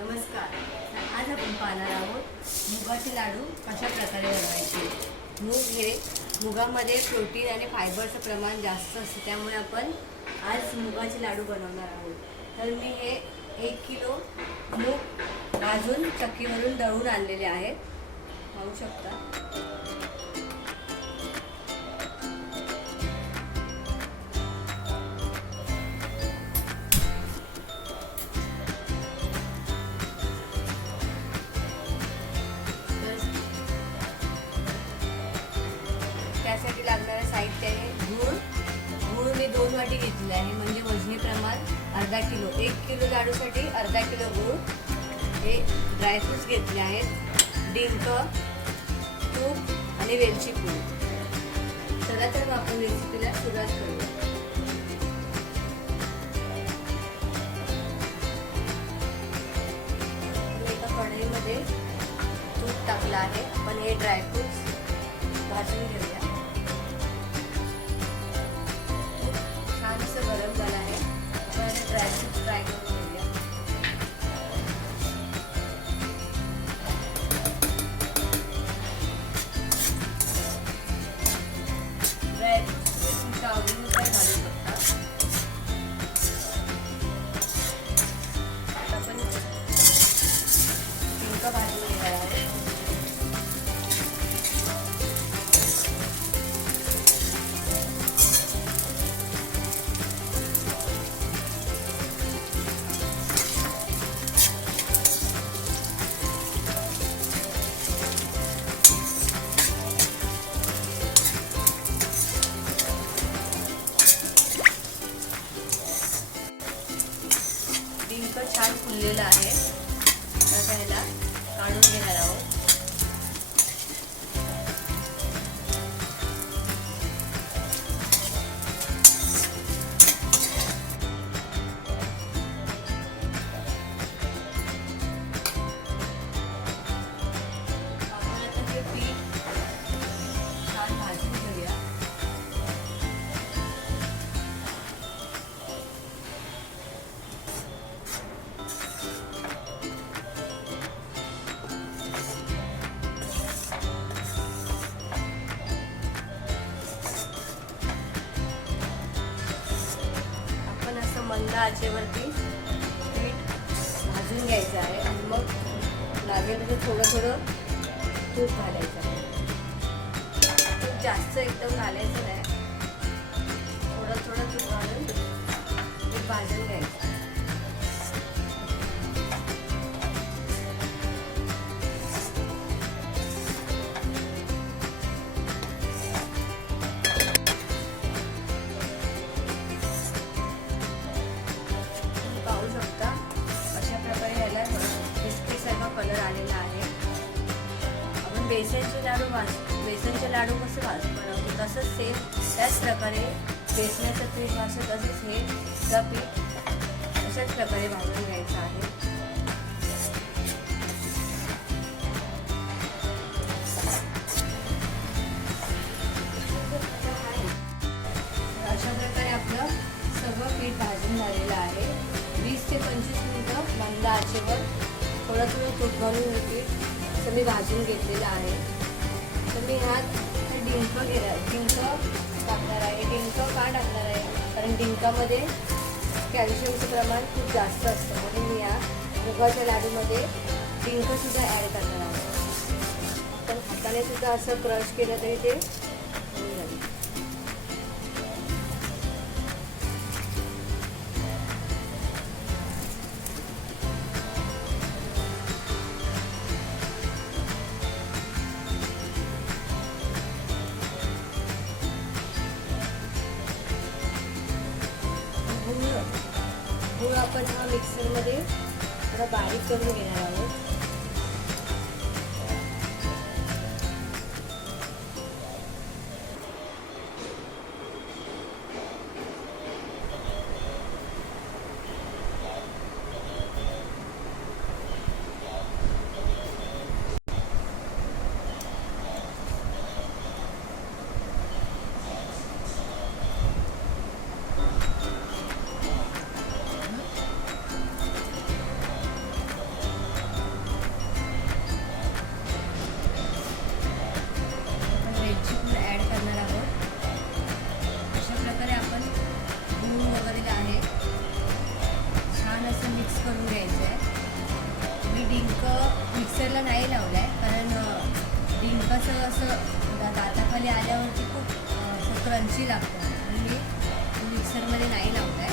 नमस्कार. आज आपण पाहणार आहोत मुगाचे लाडू कशा प्रकारे बनवायचे. मुगामध्ये प्रोटीन आणि फायबरचं प्रमाण जास्त असतं, त्यामुळे आपण आज मुगाचे लाडू बनवणार आहोत. तर मी हे 1 किलो मूग भाजून चक्कीवरून दळून आणलेले आहेत, पाहू शकता. त्यासाठी लागणारं साहित्य आहे गूळ मी 2 वाटी घेतलेला आहे, म्हणजे वजनी प्रमाण अर्धा किलो. 1 किलो लाडूसाठी अर्धा किलो गूळ. हे ड्रायफ्रूट्स घेतले आहेत, डिंक, तूप आणि वेलची पूड. चला तर आपण रेसिपीला सुरुवात करूया. एका कढईमध्ये तूप टाकलं आहे. आपण हे ड्रायफ्रूट्स भाजून घेऊया. छान असं गरम झालं आहे. आपण ड्रायफ्रूट्स फ्राय करून घेऊया. ड्रायफ्रूट्स तुम्ही तुमच्या आवडीनुसार घालू शकता. आपण डिंक भाजून घेणार आहोत. डिंक छान फुललेला आहे, तर त्याला काढून घेणार आहोत. आपण आता हे पीठ छान भाजून घेऊया. मंद आचेवरती पीठ भाजून घ्यायचं आहे आणि मग लागेल तर थोडं तूप घालायचं आहे. तूप जास्त एकदम घालायचं नाही, थोडं तूप घालून ते भाजून घ्यायचं. कलर आलेला आहे. आपण बेसनचे लाडू कसे बनवतो तसंच सेम त्याच प्रकारे बेसनाचं पीठ भाजतो, तसेच हे पीठ अशाच प्रकारे भाजून घ्यायचं आहे. अशा प्रकारे आपलं सगळं पीठ भाजून झालेलं आहे. 20 ते 25 मिनिटं मंद आचेवर थोडं तूप घालून पीठ असं मी भाजून घेतलेलं आहे. तर मी ह्यात डिंक टाकणार आहे. डिंक का टाकणार आहे? कारण डिंकामध्ये कॅल्शियमचं प्रमाण खूप जास्त असतं, म्हणून मी या मुगाच्या लाडूमध्ये डिंकसुद्धा ॲड करणार आहे. आपण हाताने सुद्धा असं क्रश केलं तरी ते होऊन जाईल. गूळ आपण हा मिक्सरमध्ये थोडा बारीक करून घेणार आहोत. असं दाताखाली आल्यावरती खूप असं क्रंची लागतं आणि मी मिक्सरमध्ये नाही लावत आहे.